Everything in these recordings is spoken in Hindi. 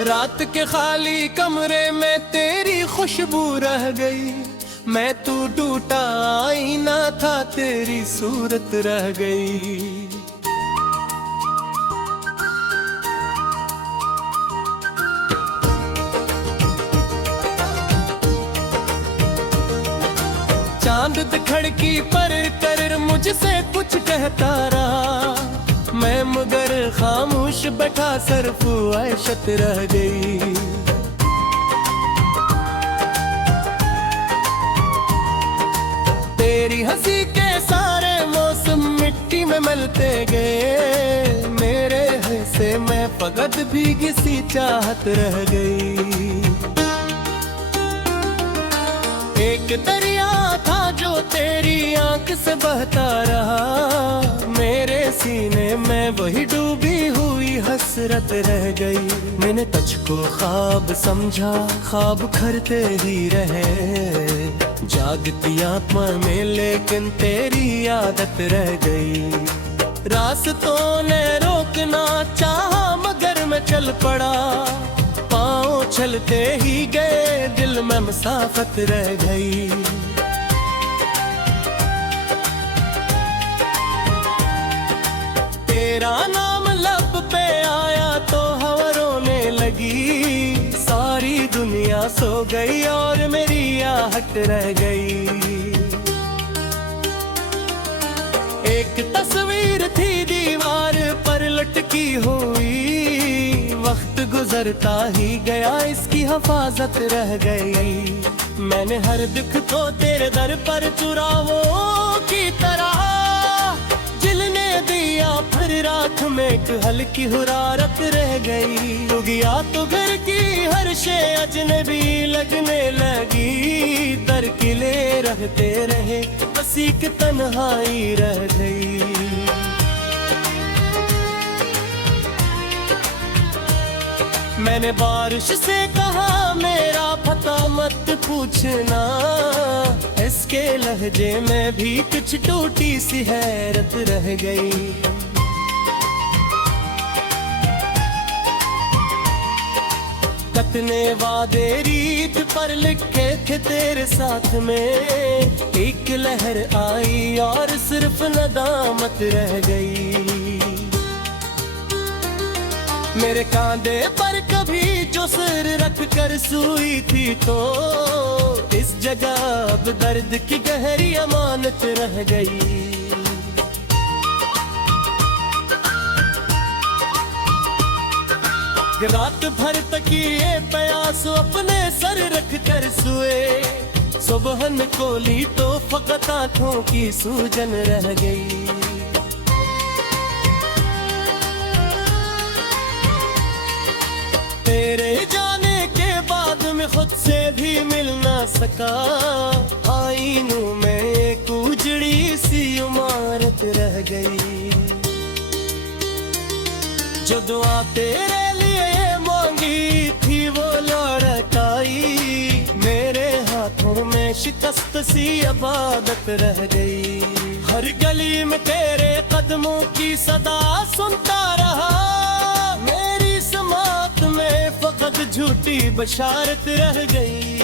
रात के खाली कमरे में तेरी खुशबू रह गई। मैं तू टूटा आईना था, तेरी सूरत रह गई। चांद खिड़की पर कर मुझसे कुछ कहता रहा, मैं मगर खामोश बैठा सिर्फ ऐशत रह गई। तेरी हंसी के सारे मौसम मिट्टी में मिलते गए, मेरे हिस्से में फकत भीगी सी चाहत रह गई। एक दरिया था जो तेरी आंख से बहता रहा, मेरे सीने में वही डूबी हुई हसरत रह गई। मैंने तुझको ख्वाब समझा, ख्वाब करते ही रहे, जागती आत्मा में लेकिन तेरी आदत रह गई। रास्तों ने रोकना चाहा मगर मैं चल पड़ा, पाँव चलते ही गए, दिल में मसाफत रह गई। तेरा नाम लब पे आया तो हवा रोने लगी, सारी दुनिया सो गई और मेरी आहट रह गई। एक तस्वीर थी दीवार पर लटकी हुई, वक्त गुजरता ही गया इसकी हिफाजत रह गई। मैंने हर दुख को तेरे दर पर चुरावों की तरह जिलने दिया, फिर रात में एक हल्की हुरारत रह गई। तू गया तो घर की हर शे अजनबी लगने लगी, तरकीले रहते रहे बस एक तन्हाई रह गई। मैंने बारिश से कहा मेरा पता मत पूछना, इसके लहजे में भी कुछ टूटी सी हैरत रह गई। कितने वादे रीत पर लिखे थे तेरे साथ में, एक लहर आई और सिर्फ नदामत रह गई। मेरे कांधे पर कभी जो सिर रख कर सोई थी तो इस जगह अब दर्द की गहरी अमानत रह गई। रात भर तकिए प्यास अपने सर रख कर सोए, सुबह को ली तो फकत आंखों की सूजन रह गई। तेरे जाने के बाद में खुद से भी मिल ना सका, आईनों में एक उजड़ी सी इमारत रह गई। जो दुआ तेरे लिए मांगी थी वो लौट आई, मेरे हाथों में शिकस्त सी इबादत रह गई। हर गली में तेरे कदमों की सदा सुनता रहा, मेरी समात में फकत झूठी बशारत रह गई।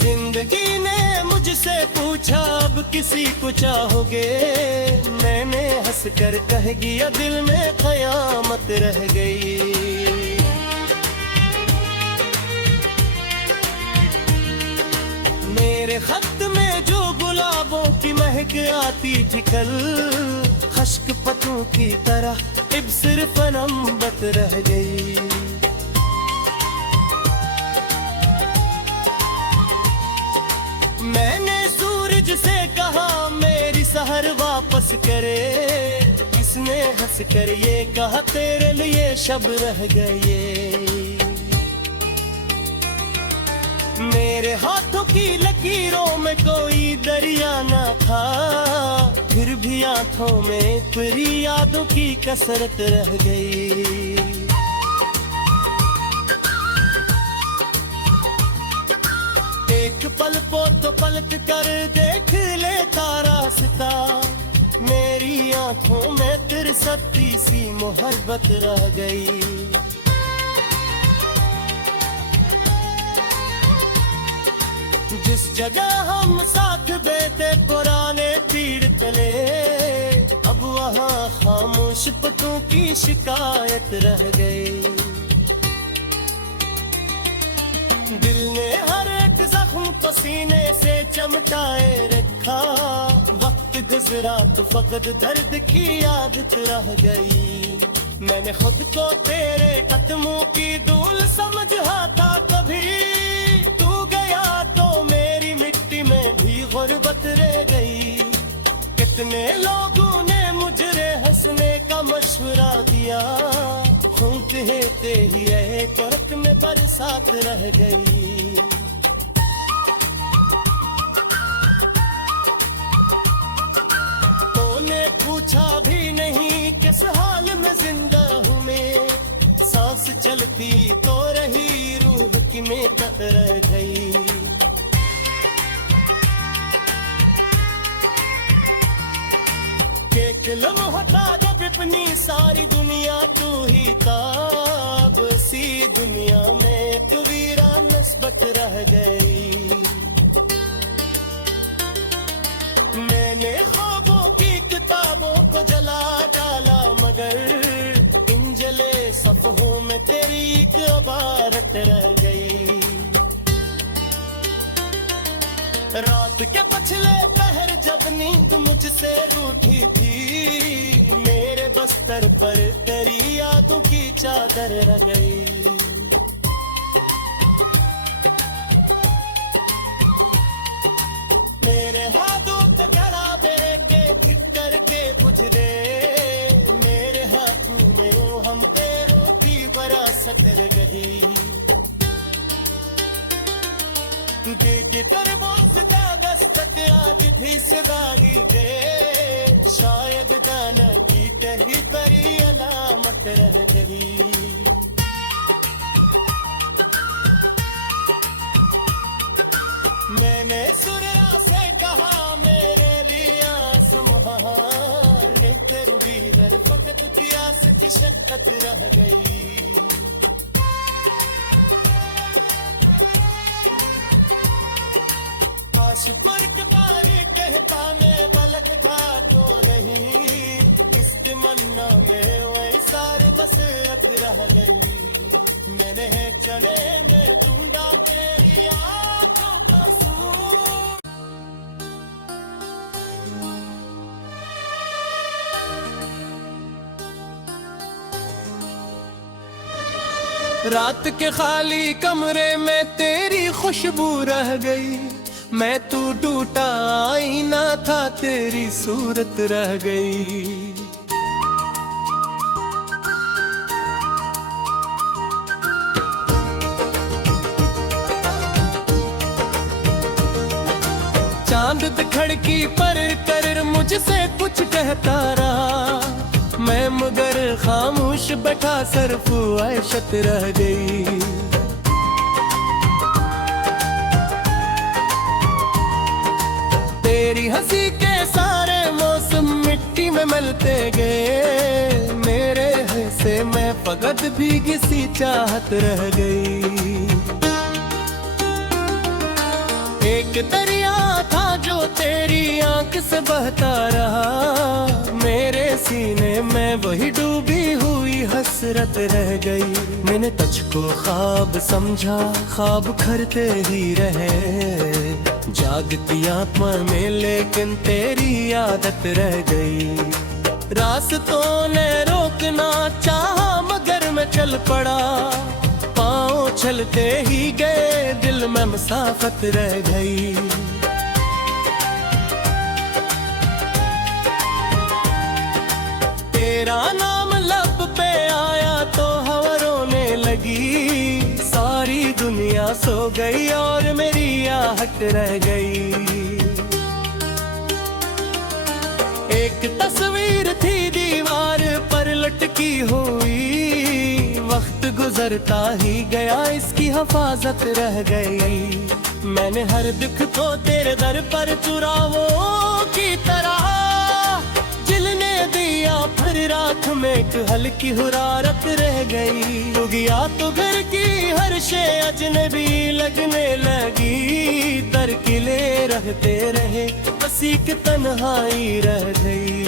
जिंदगी ने मुझसे पूछा अब किसी को चाहोगे, मैंने हंस कर कह दिया दिल में कयामत रह गई। मेरे खत में जो गुलाबों की महक आती थी कल, खश्क पतों की तरह अब सिर्फ नम्बत रह गई। मैंने सूरज से कहा मेरी सहर वापस करे, इसने हंस कर ये कहा तेरे लिए शब रह गए। मेरे हाथों की लकीरों में कोई दरिया ना था, फिर भी आंखों में तेरी यादों की कसरत रह गई। एक पल को तो पलट कर देख लेता रास्ता, मेरी आंखों में तेरी सत्ती सी मोहब्बत रह गई। जिस जगह हम साथ देते पुराने तीर तले, अब वहाँ खामोश पतों की शिकायत रह गई। दिल ने हर एक जख्म को सीने से चमटाए रखा, वक्त गुजरा तो फकत दर्द की आदत रह गई। मैंने खुद को तेरे कदमों की धूल समझा था कभी, तू गया तो मेरी मिट्टी में भी गुर्बत रह गई। कितने लोगों ने मुझे हंसने का मशवरा दिया, खूंट हेते ही एक वक्त में बरसात रह गई। तूने पूछा भी नहीं किस हाल में जिंदा हूँ मैं, सांस चलती तो रही रूह की में तक रह गई। एक लम्हा था जब अपनी सारी दुनिया तू ही था, अब सी दुनिया में तू वीरान नस्बत रह गई। मैंने ख्वाबों की किताबों को जला डाला, मगर इन जले सफ़हों में तेरी एक इबारत रह गई। रात के पछले पहर जब नींद मुझसे रूठी थी, मेरे बस्तर पर तेरी यादों की चादर रह गई। मेरे हाथों पे खड़ा मेरे के ठीक करके पूछ दे, मेरे हाथों में हम तेरों की विरासत रह गई। देखी तरबूज का दस्तक आज भी सदाई दे, शायद दाना की कहीं बड़ी अलामत रह गई। मैंने सुरया से कहा मेरे लिए आसमां, तेरू दीगर फकत प्यास की शक्कत रह गई। आशिक़ुर के पारी कहता मैं बलक था तो नहीं, इस तमन्ना में वैसार बस रह गई। मैंने है चने में ढूंढा तेरी आँखों का सूर। रात के खाली कमरे में तेरी खुशबू रह गई, मैं तू टूटा आईना था तेरी सूरत रह गई। चांद खड़की पर कर मुझसे कुछ कहता रहा, मैं मगर खामोश बैठा सरफ ऐशत रह गई। तेरी हंसी के सारे मौसम मिट्टी में मिलते गए, मेरे हिस्से में फकत भीगी सी चाहत रह गई। एक दरिया था जो तेरी आंख से बहता रहा, मेरे सीने में वही डूबी हुई हसरत रह गई। मैंने तुझको ख्वाब समझा, ख्वाब खरते ही रहे, जागती आत्मा में लेकिन तेरी आदत रह गई। रास्तों ने रोकना चाहा मगर मैं चल पड़ा, पाँव चलते ही गए दिल में मसाफत रह गई। तेरा नाम लब पे आया तो हवा रोने लगी, सारी दुनिया सो गई और मेरी आहट रह गई। एक तस्वीर थी दीवार पर लटकी हुई, वक्त गुजरता ही गया इसकी हिफाजत रह गई। मैंने हर दुख को तेरे दर पर चुरावों की तरह जिलने दिया, फिर रात में एक हल्की हुरारत रह गई। तू गया तो घर की हर शे अजनबी लगने लगी। तरकीले रहते रहे बस एक तन्हाई रह गई।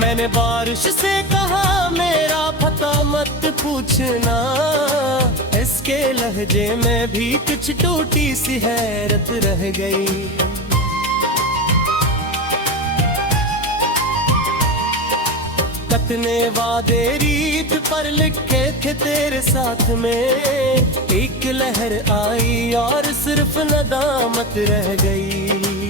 मैंने बारिश से कहा मेरा पता मत पूछना, इसके लहजे में भी कुछ टूटी सी हैरत रह गई। कितने वादे रीत पर लिखे थे तेरे साथ में, एक लहर आई और सिर्फ नदामत रह गई।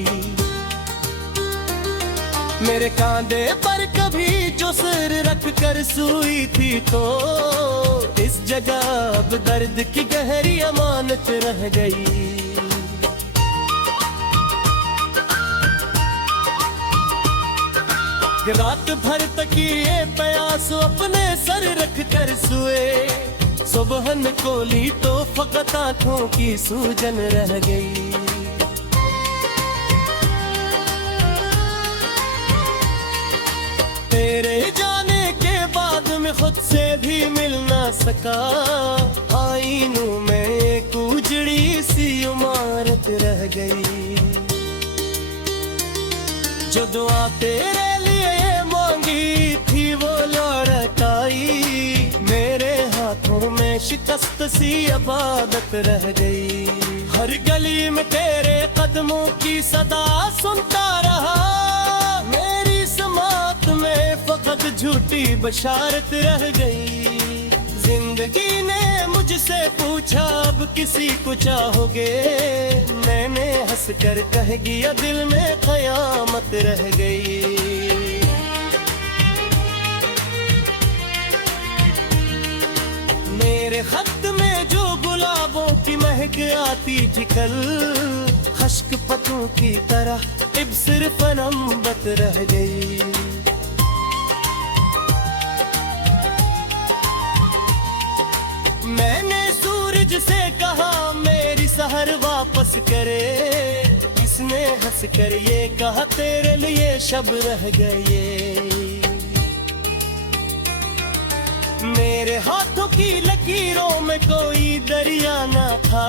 मेरे कांधे पर कभी जो सिर रख कर सोई थी तो इस जगह अब दर्द की गहरी अमानत रह गई। रात भर तकिए प्यास अपने सर रख कर सोए, सुबह को ली तो फकत आंखों की सूजन रह गई। तेरे जाने के बाद में खुद से भी मिल ना सका, आईनों में एक उजड़ी सी इमारत रह गई। जो दुआ तेरे लिए मांगी थी वो लौट आई, मेरे हाथों में शिकस्त सी इबादत रह गई। हर गली में तेरे कदमों की सदा सुनता रहा, मेरी समात में फकत झूठी बशारत रह गई। जिंदगी ने मुझसे पूछा अब किसी को चाहोगे, मैंने हंस कर कह दिया दिल में कयामत रह गई। मेरे खत में जो गुलाबों की महक आती थी कल, खश्क पतों की तरह अब सिर्फ नम्बत रह गई। मैंने सूरज से कहा मेरी सहर वापस करे, इसने हंस कर ये कहा तेरे लिए शब रह गई। मेरे हाथों की लकीरों में कोई दरिया ना था,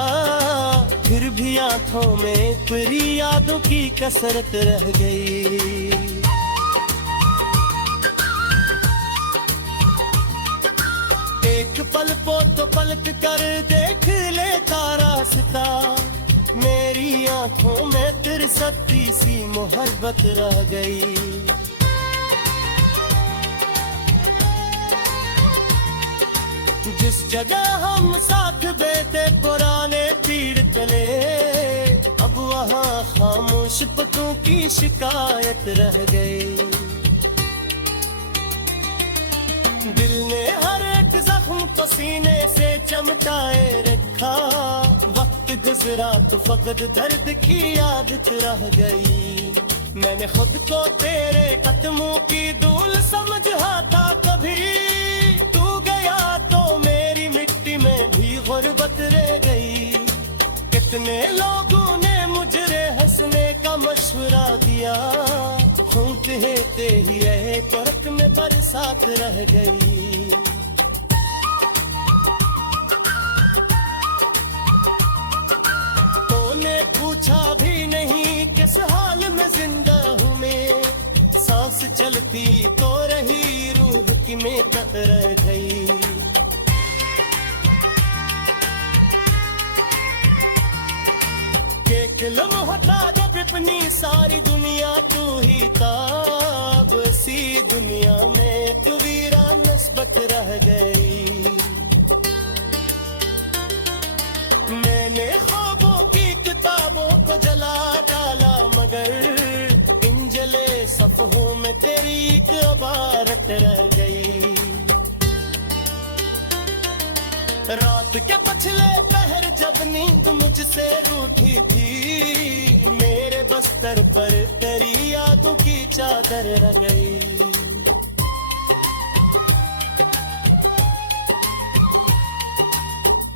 फिर भी आंखों में तेरी यादों की कसरत रह गई। एक पल को तो पलट कर देख लेता रास्ता, मेरी आंखों में तिरसती सी मोहब्बत रह गई। जिस जगह हम साथ बैठे पुराने तीर चले, अब वहाँ खामोश पतों की शिकायत रह गई। दिल ने हर एक जख्म को सीने से चमटाए रखा, वक्त गुजरा तो फकत दर्द की आदत रह गई। मैंने खुद को तेरे कदमों की धूल समझा था कभी, तू गया तो मेरी मिट्टी में भी गुर्बत रह गई। कितने लोगों ने मुझे हंसने का मशवरा दिया, खून कहते ही रहे करक में बरसात रह गई। तूने पूछा भी नहीं किस हाल में जिंदा हूँ मैं, सांस चलती तो रही रूह की में तक रह गई। एक लम्हा था जब अपनी सारी दुनिया तू ही था, अब सी दुनिया में तू वीरान नस्बत रह गई। मैंने ख्वाबों की किताबों को जला डाला, मगर इन जले सफ़हों में तेरी एक इबारत रह गई। रात के पछले पहर जब नींद मुझसे रूठी थी, मेरे बस्तर पर तेरी यादों की चादर रह गई।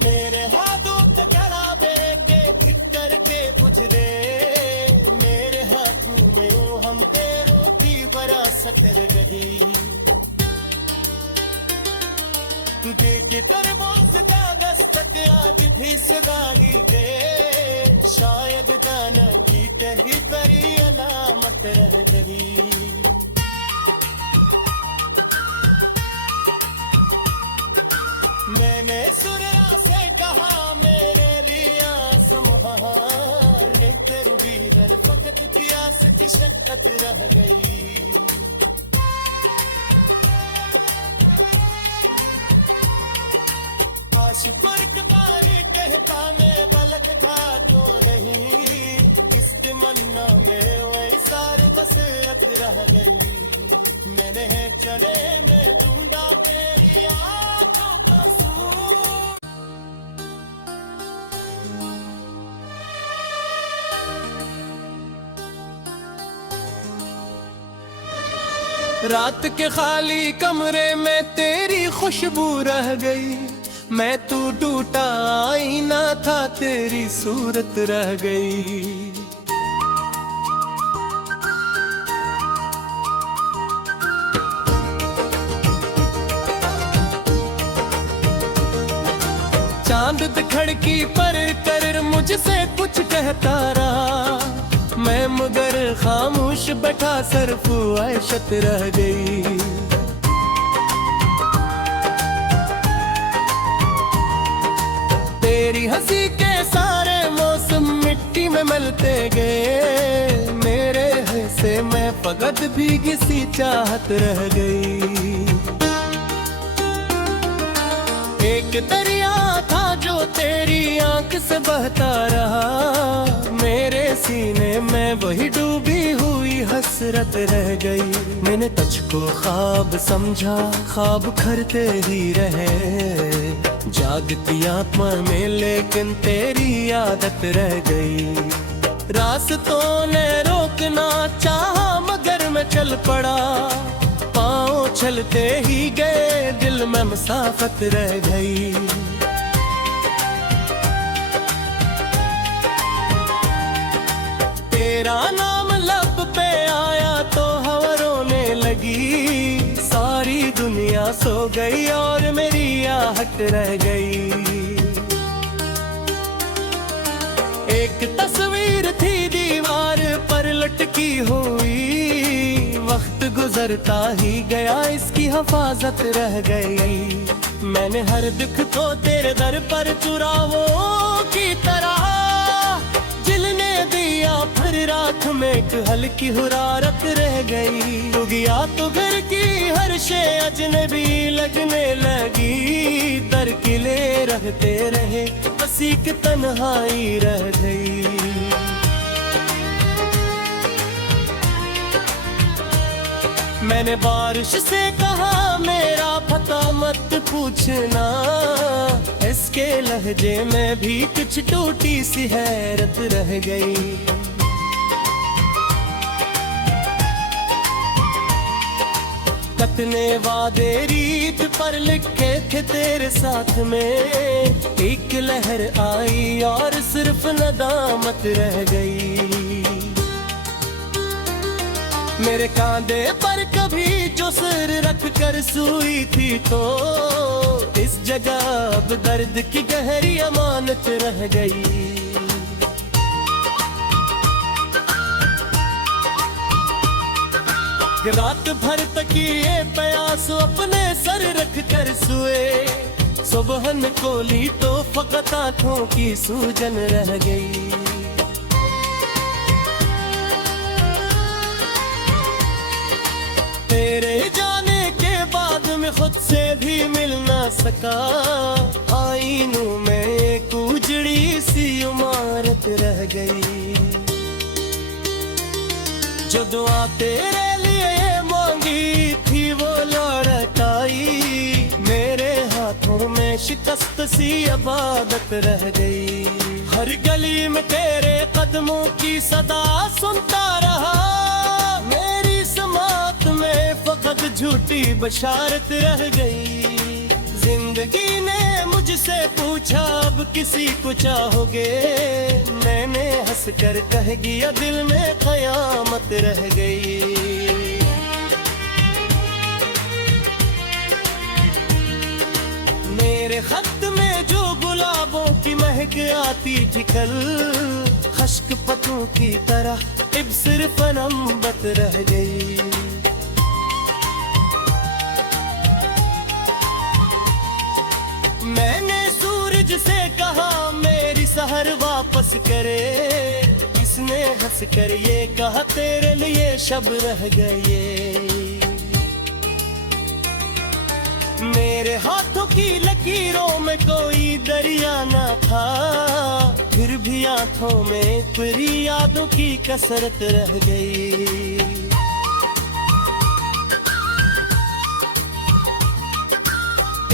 मेरे हाथों पे खराबे के फिट करके बुझ दे, मेरे हाथों में हम तेरों की विरासत तेरे गही तुझे के तरबूज का दस्तक आज भी सगाई दे शायद दाना की तेरी परी अलामत रह गई मैंने सुरया से कहा मेरे लिए आसमां ले तेरू दीदर फकत प्यास की शक्कत रह गई आशिक़ बार कहता मैं बलक था तो नहीं इस तमन्ना में वही सारे बसरत रह गई मैंने है चले में ढूंढा तेरी आँखों का सूर रात के खाली कमरे में तेरी खुशबू रह गई मैं तू टूटा आईना था तेरी सूरत रह गई चांद खड़की पर कर मुझसे कुछ कहता रहा मैं मगर खामोश बैठा सरफू ऐशत रह गई तेरी हंसी के सारे मौसम मिट्टी में मिलते गए मेरे हिस्से में फकत भीगी सी चाहत रह गई एक दरिया था जो तेरी आंख से बहता रहा मेरे सीने में वही डूबी हुई हसरत रह गई मैंने तुझको ख्वाब समझा ख्वाब करते ही रहे जागती आत्मा में लेकिन तेरी आदत रह गई रास्तों ने रोकना चाहा मगर मैं चल पड़ा पाँव चलते ही गए दिल में मसाफत रह गई तेरा नाम लब पे आया तो हवा रोने लगी सारी दुनिया सो गई और मेरी आहट रह गई एक तस्वीर थी दीवार पर लटकी हुई वक्त गुजरता ही गया इसकी हिफाजत रह गई मैंने हर दुख को तेरे दर पर चुरावों की तरह जिलने दिया फिर रात में एक हल्की हुरारत रह गई तू गया तो घर की हर शे अजनबी लगने लगी तरकिले रहते रहे बस एक तन्हाई रह गई मैंने बारिश से कहा मेरा पता मत पूछना इसके लहजे में भी कुछ टूटी सी हैरत रह गई कितने वादे रीत पर लिखे थे तेरे साथ में एक लहर आई और सिर्फ नदामत रह गई मेरे कांधे पर कभी जो सिर रख कर सोई थी तो इस जगह अब दर्द की गहरी अमानत रह गई रात भर तकिए प्यास अपने सर रख कर सोए सुबहन को ली तो फकत आंखों की सूजन रह गई तेरे जाने के बाद में खुद से भी मिल ना सका आईनों में एक उजड़ी सी इमारत रह गई जो दुआ तेरे लिए मांगी थी वो लौट आई मेरे हाथों में शिकस्त सी इबादत रह गई हर गली में तेरे कदमों की सदा सुनता रहा मेरी समात में फकत झूठी बशारत रह गई जिंदगी ने मुझसे पूछा अब किसी को चाहोगे मैंने हंस कर कह दिया दिल में कयामत रह गई मेरे खत में जो गुलाबों की महक आती थी कल, खश्क पतों की तरह अब सिर्फ नम्बत रह गई। मैंने सूरज से कहा मेरी सहर वापस करे, इसने हंस कर ये कहा तेरे लिए शब रह गए। मेरे हाथों की लकीरों में कोई दरिया न था, फिर भी आंखों में तेरी यादों की कसरत रह गई।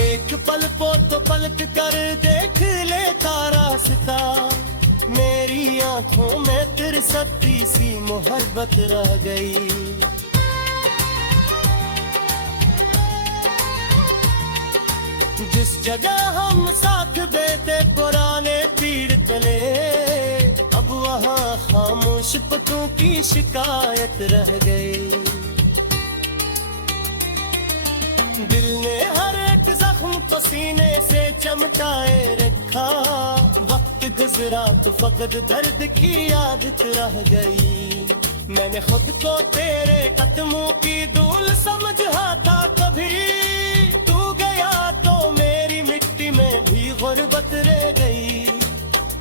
एक पल को तो पलट कर देख लेता रास्ता, मेरी आंखों में तेरी सच्ची सी मोहब्बत रह गई। जिस जगह हम साथ देते पुराने पीर तले, अब वहाँ खामोश पतों की शिकायत रह गई। दिल ने हर एक जख्म पसीने से चमटाए रखा, वक्त गुजरा तो फकत दर्द की आदत रह गई। मैंने खुद को तेरे कदमों की धूल समझा था, कभी तू गया तो मेरी मिट्टी में भी गुर्बत रह गई।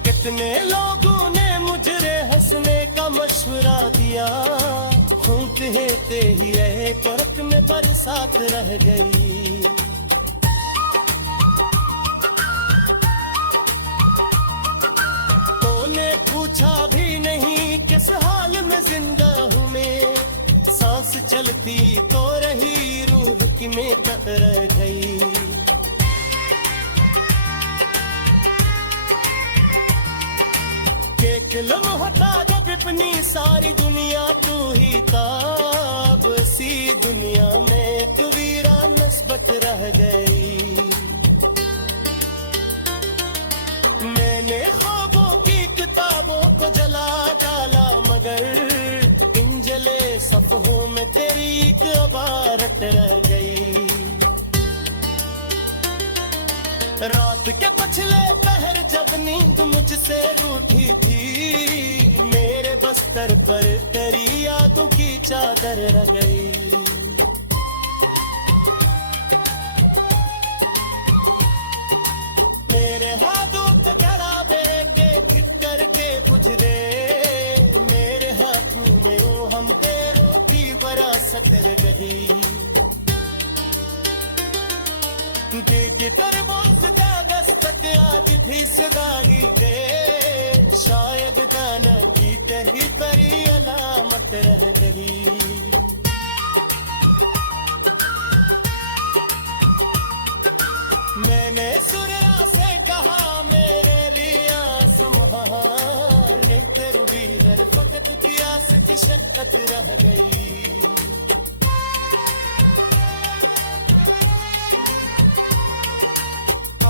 कितने लोगों ने मुझे हंसने का मशवरा दिया, खूब हेते ही रहे करत में बरसात रह गई। तूने पूछा भी नहीं किस हाल में जिंदा हूँ मैं, सांस चलती तो रही रूह की में तक रह गई। एक लम्हा जब अपनी सारी दुनिया तू ही था, बसी दुनिया में तू वीरान नस्बत रह गई। मैंने ख्वाबों की किताबों को जला डाला, मगर इन जले सफ़हों में तेरी एक इबारत रह गई। रात के पछले पहर जब नींद मुझसे रूठी थी, मेरे बस्तर पर तेरी यादों की चादर रह गई। मेरे हाथों पे गला दे के फिर करके गुजरे, मेरे हाथों में हम तेरों की विरासत रह गई। देखी तरबूज का दस्तक आज भी सदाई दे, शायद दाना की कहीं बड़ी अलामत रह गई। मैंने सुरा से कहा मेरे लिए आसमां ने तेरू दीदर फकत प्यास की शक्कत रह गई।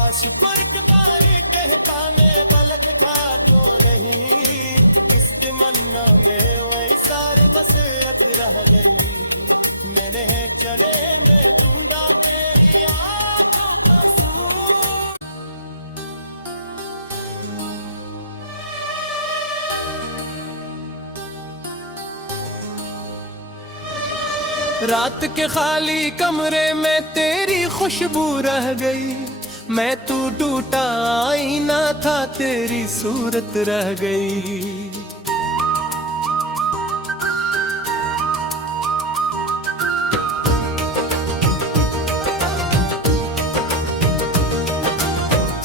आशिक़ों के बारे कहता मैं पलक था तो नहीं, किसके मन्ना में वही सारे बसरत रह गई। मैंने चले में ढूंढा तेरी आँखों का सूर। रात के खाली कमरे में तेरी खुशबू रह गई, मैं तू टूटा आईना था तेरी सूरत रह गई।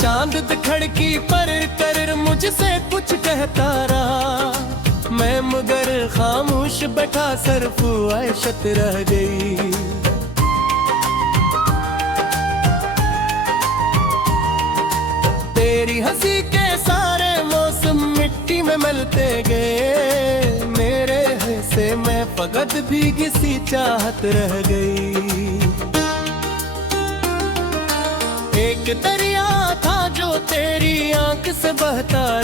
चांद खड़की पर कर मुझसे कुछ कहता रहा, मैं मगर खामोश बैठा सरफ आयशत रह गई। तेरी हंसी के सारे मौसम मिट्टी में मिलते गए, मेरे हिस्से में फकत भीगी सी चाहत रह गई। एक दरिया था जो तेरी आंख से बहता